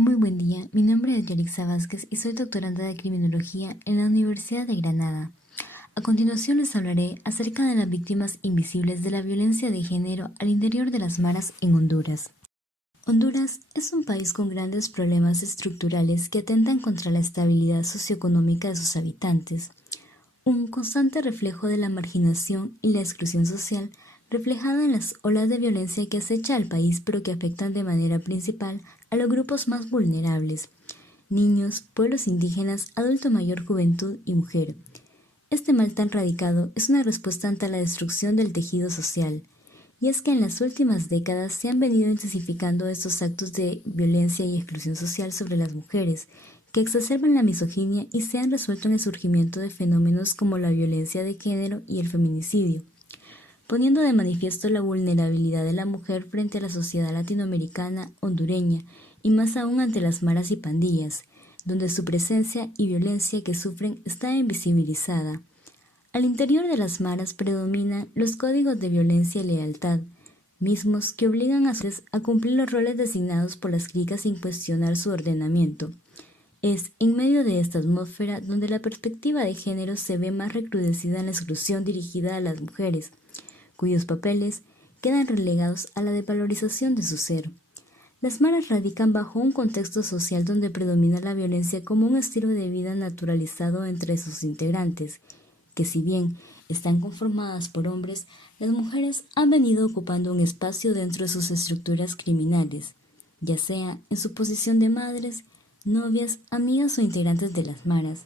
Muy buen día, mi nombre es Yarixa Vázquez y soy doctoranda de Criminología en la Universidad de Granada. A continuación les hablaré acerca de las víctimas invisibles de la violencia de género al interior de las maras en Honduras. Honduras es un país con grandes problemas estructurales que atentan contra la estabilidad socioeconómica de sus habitantes, un constante reflejo de la marginación y la exclusión social reflejada en las olas de violencia que acecha al país pero que afectan de manera principal a los grupos más vulnerables: niños, pueblos indígenas, adulto mayor, juventud y mujer. Este mal tan radicado es una respuesta ante la destrucción del tejido social, y es que en las últimas décadas se han venido intensificando estos actos de violencia y exclusión social sobre las mujeres, que exacerban la misoginia y se han resuelto en el surgimiento de fenómenos como la violencia de género y el feminicidio, poniendo de manifiesto la vulnerabilidad de la mujer frente a la sociedad latinoamericana, hondureña y más aún ante las maras y pandillas, donde su presencia y violencia que sufren está invisibilizada. Al interior de las maras predominan los códigos de violencia y lealtad, mismos que obligan a cumplir los roles designados por las clicas sin cuestionar su ordenamiento. Es en medio de esta atmósfera donde la perspectiva de género se ve más recrudecida en la exclusión dirigida a las mujeres, cuyos papeles quedan relegados a la desvalorización de su ser. Las maras radican bajo un contexto social donde predomina la violencia como un estilo de vida naturalizado entre sus integrantes, que si bien están conformadas por hombres, las mujeres han venido ocupando un espacio dentro de sus estructuras criminales, ya sea en su posición de madres, novias, amigas o integrantes de las maras.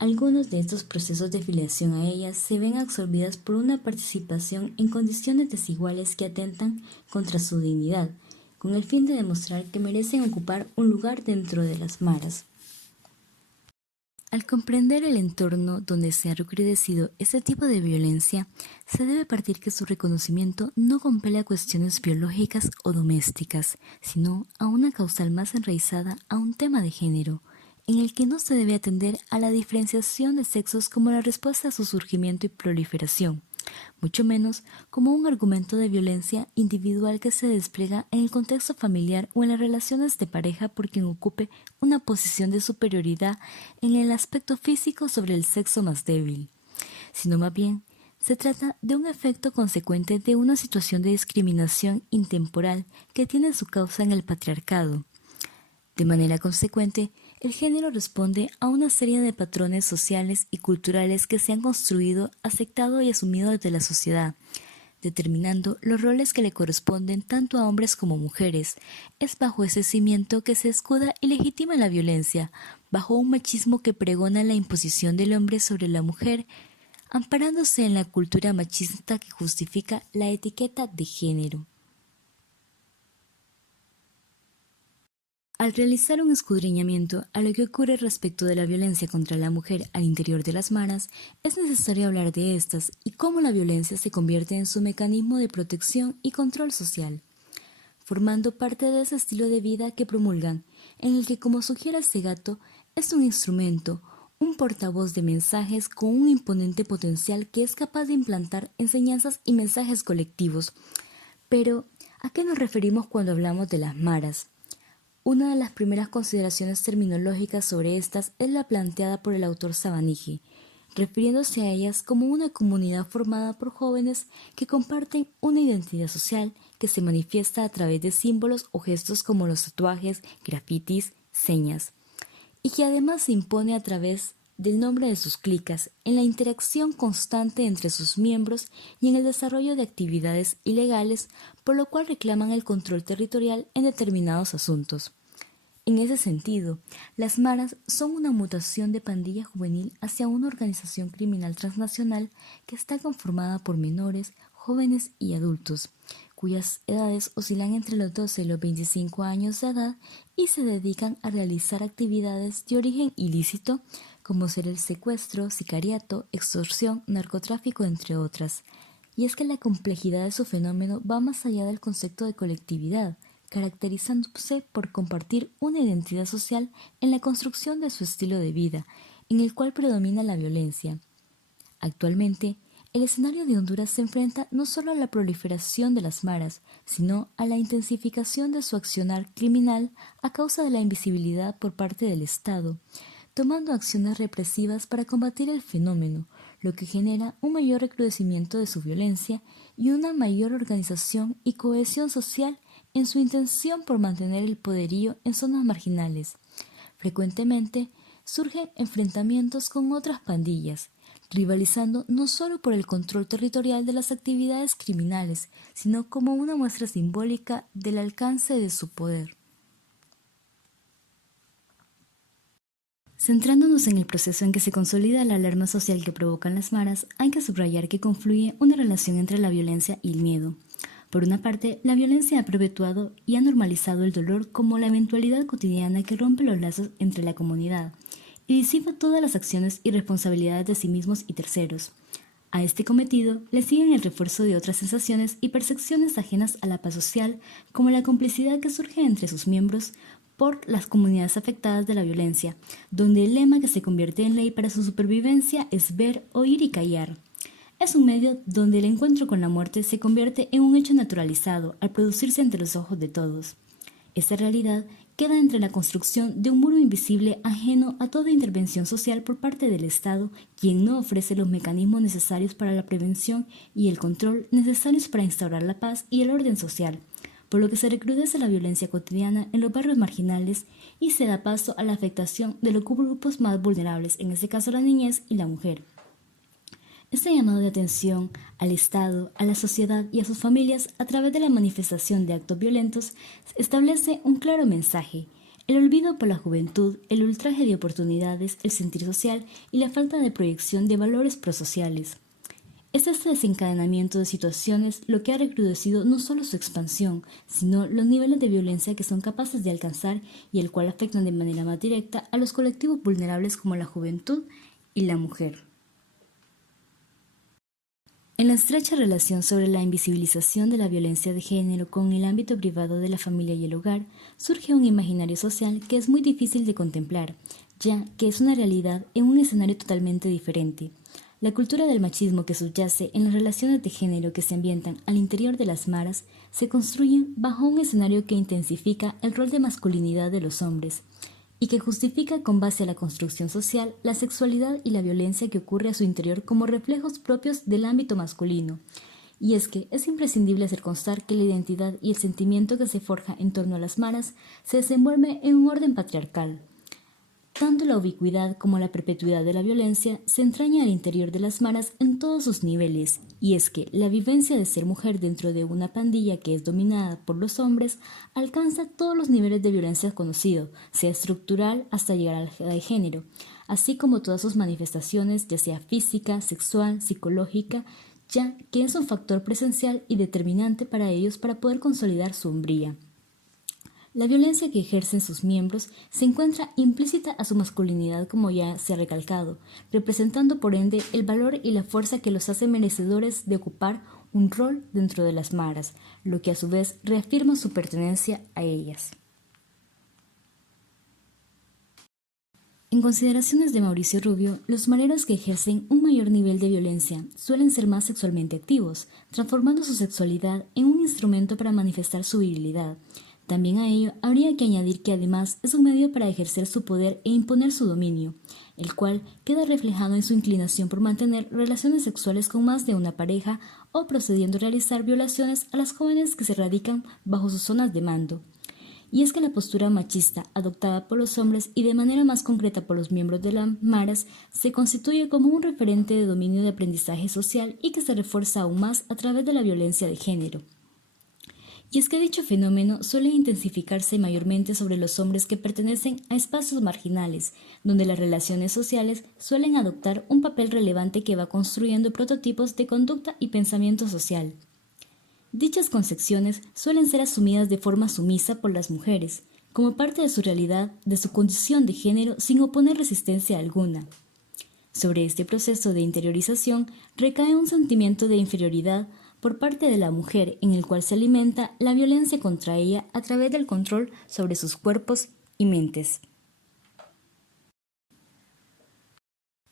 Algunos de estos procesos de filiación a ellas se ven absorbidas por una participación en condiciones desiguales que atentan contra su dignidad, con el fin de demostrar que merecen ocupar un lugar dentro de las maras. Al comprender el entorno donde se ha recrudecido este tipo de violencia, se debe partir que su reconocimiento no compele a cuestiones biológicas o domésticas, sino a una causal más enraizada a un tema de género, en el que no se debe atender a la diferenciación de sexos como la respuesta a su surgimiento y proliferación, mucho menos como un argumento de violencia individual que se despliega en el contexto familiar o en las relaciones de pareja por quien ocupe una posición de superioridad en el aspecto físico sobre el sexo más débil, sino más bien se trata de un efecto consecuente de una situación de discriminación intemporal que tiene su causa en el patriarcado. De manera consecuente, el género responde a una serie de patrones sociales y culturales que se han construido, aceptado y asumido desde la sociedad, determinando los roles que le corresponden tanto a hombres como mujeres. Es bajo ese cimiento que se escuda y legitima la violencia, bajo un machismo que pregona la imposición del hombre sobre la mujer, amparándose en la cultura machista que justifica la etiqueta de género. Al realizar un escudriñamiento a lo que ocurre respecto de la violencia contra la mujer al interior de las maras, es necesario hablar de estas y cómo la violencia se convierte en su mecanismo de protección y control social, formando parte de ese estilo de vida que promulgan, en el que, como sugiere este gato, es un instrumento, un portavoz de mensajes con un imponente potencial que es capaz de implantar enseñanzas y mensajes colectivos. Pero, ¿a qué nos referimos cuando hablamos de las maras? Una de las primeras consideraciones terminológicas sobre estas es la planteada por el autor Sabanigi, refiriéndose a ellas como una comunidad formada por jóvenes que comparten una identidad social que se manifiesta a través de símbolos o gestos como los tatuajes, grafitis, señas, y que además se impone a través del nombre de sus clicas, en la interacción constante entre sus miembros y en el desarrollo de actividades ilegales, por lo cual reclaman el control territorial en determinados asuntos. En ese sentido, las maras son una mutación de pandilla juvenil hacia una organización criminal transnacional que está conformada por menores, jóvenes y adultos, cuyas edades oscilan entre los 12 y los 25 años de edad y se dedican a realizar actividades de origen ilícito como ser el secuestro, sicariato, extorsión, narcotráfico, entre otras. Y es que la complejidad de su fenómeno va más allá del concepto de colectividad, caracterizándose por compartir una identidad social en la construcción de su estilo de vida, en el cual predomina la violencia. Actualmente, el escenario de Honduras se enfrenta no solo a la proliferación de las maras, sino a la intensificación de su accionar criminal a causa de la invisibilidad por parte del Estado, tomando acciones represivas para combatir el fenómeno, lo que genera un mayor recrudecimiento de su violencia y una mayor organización y cohesión social en su intención por mantener el poderío en zonas marginales. Frecuentemente surgen enfrentamientos con otras pandillas, rivalizando no solo por el control territorial de las actividades criminales, sino como una muestra simbólica del alcance de su poder. Centrándonos en el proceso en que se consolida la alarma social que provocan las maras, hay que subrayar que confluye una relación entre la violencia y el miedo. Por una parte, la violencia ha perpetuado y ha normalizado el dolor como la eventualidad cotidiana que rompe los lazos entre la comunidad y disipa todas las acciones y responsabilidades de sí mismos y terceros. A este cometido le siguen el refuerzo de otras sensaciones y percepciones ajenas a la paz social, como la complicidad que surge entre sus miembros por las comunidades afectadas de la violencia, donde el lema que se convierte en ley para su supervivencia es ver, oír y callar. Es un medio donde el encuentro con la muerte se convierte en un hecho naturalizado al producirse ante los ojos de todos. Esta realidad queda entre la construcción de un muro invisible ajeno a toda intervención social por parte del Estado, quien no ofrece los mecanismos necesarios para la prevención y el control necesarios para instaurar la paz y el orden social, por lo que se recrudece la violencia cotidiana en los barrios marginales y se da paso a la afectación de los grupos más vulnerables, en este caso la niñez y la mujer. Este llamado de atención al Estado, a la sociedad y a sus familias a través de la manifestación de actos violentos establece un claro mensaje: el olvido por la juventud, el ultraje de oportunidades, el sentir social y la falta de proyección de valores prosociales. Es este desencadenamiento de situaciones lo que ha recrudecido no solo su expansión, sino los niveles de violencia que son capaces de alcanzar y el cual afectan de manera más directa a los colectivos vulnerables como la juventud y la mujer. En la estrecha relación sobre la invisibilización de la violencia de género con el ámbito privado de la familia y el hogar, surge un imaginario social que es muy difícil de contemplar, ya que es una realidad en un escenario totalmente diferente. La cultura del machismo que subyace en las relaciones de género que se ambientan al interior de las maras se construyen bajo un escenario que intensifica el rol de masculinidad de los hombres, y que justifica con base a la construcción social la sexualidad y la violencia que ocurre a su interior como reflejos propios del ámbito masculino. Y es que es imprescindible hacer constar que la identidad y el sentimiento que se forja en torno a las maras se desenvuelve en un orden patriarcal. Tanto la ubicuidad como la perpetuidad de la violencia se entraña al interior de las maras en todos sus niveles, y es que la vivencia de ser mujer dentro de una pandilla que es dominada por los hombres alcanza todos los niveles de violencia conocidos, sea estructural hasta llegar a la de género, así como todas sus manifestaciones, ya sea física, sexual, psicológica, ya que es un factor presencial y determinante para ellos para poder consolidar su hombría. La violencia que ejercen sus miembros se encuentra implícita a su masculinidad, como ya se ha recalcado, representando por ende el valor y la fuerza que los hace merecedores de ocupar un rol dentro de las maras, lo que a su vez reafirma su pertenencia a ellas. En consideraciones de Mauricio Rubio, los mareros que ejercen un mayor nivel de violencia suelen ser más sexualmente activos, transformando su sexualidad en un instrumento para manifestar su virilidad. También a ello habría que añadir que además es un medio para ejercer su poder e imponer su dominio, el cual queda reflejado en su inclinación por mantener relaciones sexuales con más de una pareja o procediendo a realizar violaciones a las jóvenes que se radican bajo sus zonas de mando. Y es que la postura machista adoptada por los hombres y de manera más concreta por los miembros de las maras se constituye como un referente de dominio de aprendizaje social y que se refuerza aún más a través de la violencia de género. Y es que dicho fenómeno suele intensificarse mayormente sobre los hombres que pertenecen a espacios marginales, donde las relaciones sociales suelen adoptar un papel relevante que va construyendo prototipos de conducta y pensamiento social. Dichas concepciones suelen ser asumidas de forma sumisa por las mujeres, como parte de su realidad, de su condición de género, sin oponer resistencia alguna. Sobre este proceso de interiorización recae un sentimiento de inferioridad por parte de la mujer en el cual se alimenta la violencia contra ella a través del control sobre sus cuerpos y mentes.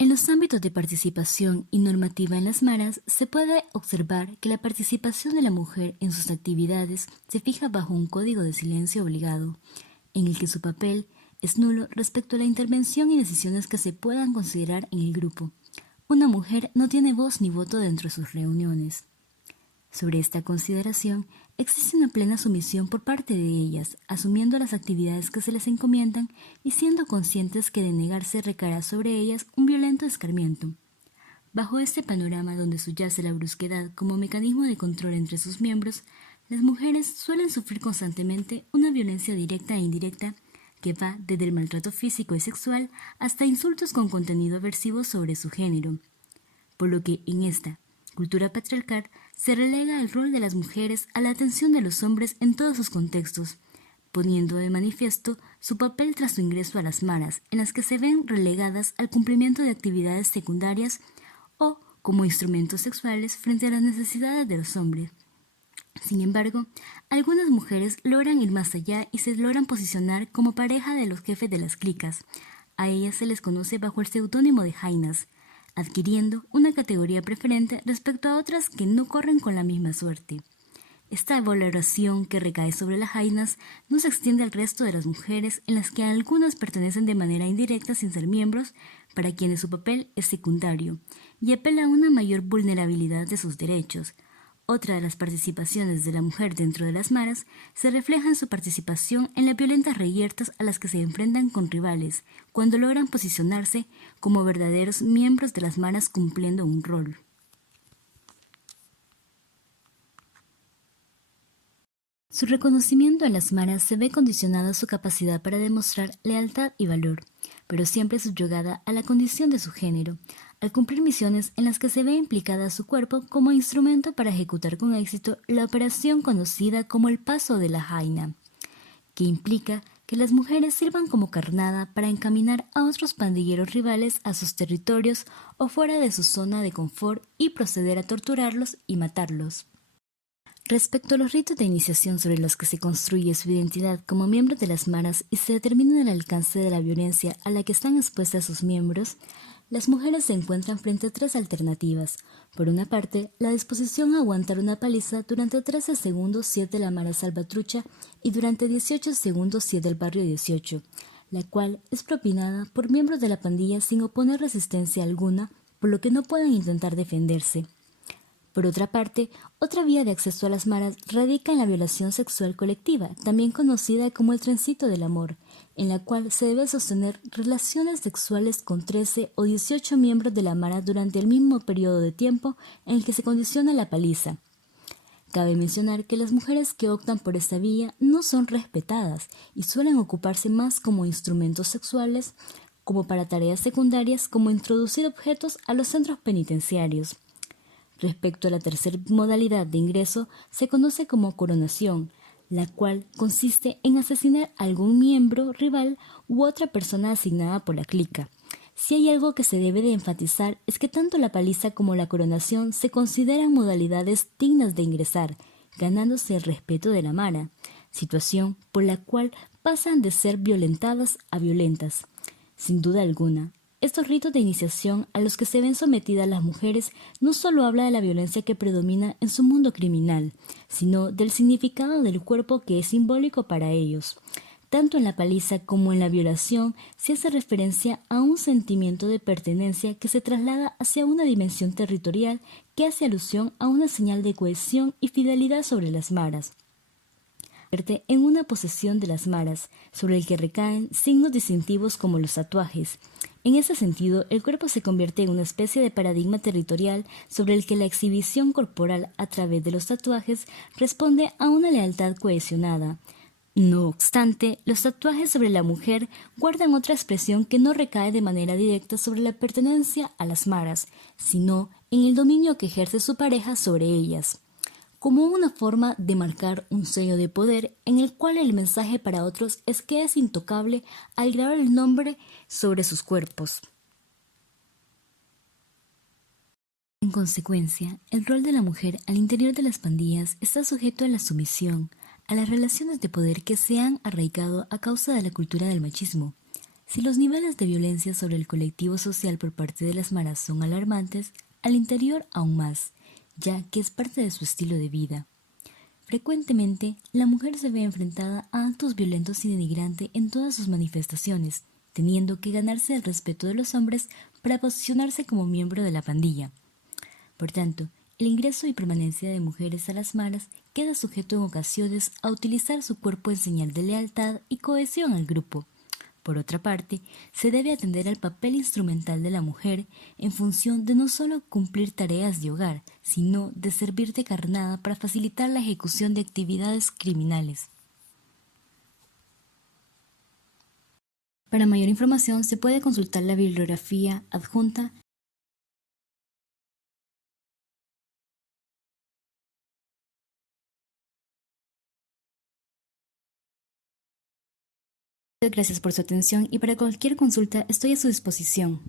En los ámbitos de participación y normativa en las maras, se puede observar que la participación de la mujer en sus actividades se fija bajo un código de silencio obligado, en el que su papel es nulo respecto a la intervención y decisiones que se puedan considerar en el grupo. Una mujer no tiene voz ni voto dentro de sus reuniones. Sobre esta consideración, existe una plena sumisión por parte de ellas, asumiendo las actividades que se les encomiendan y siendo conscientes que de negarse recaerá sobre ellas un violento escarmiento. Bajo este panorama donde subyace la brusquedad como mecanismo de control entre sus miembros, las mujeres suelen sufrir constantemente una violencia directa e indirecta que va desde el maltrato físico y sexual hasta insultos con contenido aversivo sobre su género, por lo que en esta cultura patriarcal se relega el rol de las mujeres a la atención de los hombres en todos sus contextos, poniendo de manifiesto su papel tras su ingreso a las maras, en las que se ven relegadas al cumplimiento de actividades secundarias o como instrumentos sexuales frente a las necesidades de los hombres. Sin embargo, algunas mujeres logran ir más allá y se logran posicionar como pareja de los jefes de las clicas. A ellas se les conoce bajo el seudónimo de jainas, adquiriendo una categoría preferente respecto a otras que no corren con la misma suerte. Esta valoración que recae sobre las jainas no se extiende al resto de las mujeres, en las que algunas pertenecen de manera indirecta sin ser miembros, para quienes su papel es secundario, y apela a una mayor vulnerabilidad de sus derechos. Otra de las participaciones de la mujer dentro de las maras se refleja en su participación en las violentas reyertas a las que se enfrentan con rivales, cuando logran posicionarse como verdaderos miembros de las maras cumpliendo un rol. Su reconocimiento en las maras se ve condicionado a su capacidad para demostrar lealtad y valor, pero siempre subyugada a la condición de su género, al cumplir misiones en las que se ve implicada su cuerpo como instrumento para ejecutar con éxito la operación conocida como el paso de la jaina, que implica que las mujeres sirvan como carnada para encaminar a otros pandilleros rivales a sus territorios o fuera de su zona de confort y proceder a torturarlos y matarlos. Respecto a los ritos de iniciación sobre los que se construye su identidad como miembros de las maras y se determina el alcance de la violencia a la que están expuestas sus miembros, las mujeres se encuentran frente a tres alternativas. Por una parte, la disposición a aguantar una paliza durante 13 segundos si es de la mara salvatrucha y durante 18 segundos si es del barrio 18, la cual es propinada por miembros de la pandilla sin oponer resistencia alguna, por lo que no pueden intentar defenderse. Por otra parte, otra vía de acceso a las maras radica en la violación sexual colectiva, también conocida como el trencito del amor, en la cual se debe sostener relaciones sexuales con 13 o 18 miembros de la mara durante el mismo periodo de tiempo en el que se condiciona la paliza. Cabe mencionar que las mujeres que optan por esta vía no son respetadas y suelen ocuparse más como instrumentos sexuales, como para tareas secundarias como introducir objetos a los centros penitenciarios. Respecto a la tercera modalidad de ingreso, se conoce como coronación, la cual consiste en asesinar a algún miembro rival u otra persona asignada por la clica. Si hay algo que se debe de enfatizar es que tanto la paliza como la coronación se consideran modalidades dignas de ingresar, ganándose el respeto de la mara, situación por la cual pasan de ser violentadas a violentas. Sin duda alguna, estos ritos de iniciación a los que se ven sometidas las mujeres no solo habla de la violencia que predomina en su mundo criminal, sino del significado del cuerpo que es simbólico para ellos. Tanto en la paliza como en la violación se hace referencia a un sentimiento de pertenencia que se traslada hacia una dimensión territorial que hace alusión a una señal de cohesión y fidelidad sobre las maras. En una posesión de las maras, sobre el que recaen signos distintivos como los tatuajes. En ese sentido, el cuerpo se convierte en una especie de paradigma territorial sobre el que la exhibición corporal a través de los tatuajes responde a una lealtad cohesionada. No obstante, los tatuajes sobre la mujer guardan otra expresión que no recae de manera directa sobre la pertenencia a las maras, sino en el dominio que ejerce su pareja sobre ellas, como una forma de marcar un sello de poder en el cual el mensaje para otros es que es intocable al grabar el nombre sobre sus cuerpos. En consecuencia, el rol de la mujer al interior de las pandillas está sujeto a la sumisión, a las relaciones de poder que se han arraigado a causa de la cultura del machismo. Si los niveles de violencia sobre el colectivo social por parte de las maras son alarmantes, al interior aún más, ya que es parte de su estilo de vida. Frecuentemente, la mujer se ve enfrentada a actos violentos y denigrantes en todas sus manifestaciones, teniendo que ganarse el respeto de los hombres para posicionarse como miembro de la pandilla. Por tanto, el ingreso y permanencia de mujeres a las maras queda sujeto en ocasiones a utilizar su cuerpo en señal de lealtad y cohesión al grupo. Por otra parte, se debe atender al papel instrumental de la mujer en función de no solo cumplir tareas de hogar, sino de servir de carnada para facilitar la ejecución de actividades criminales. Para mayor información se puede consultar la bibliografía adjunta. Gracias por su atención y para cualquier consulta estoy a su disposición.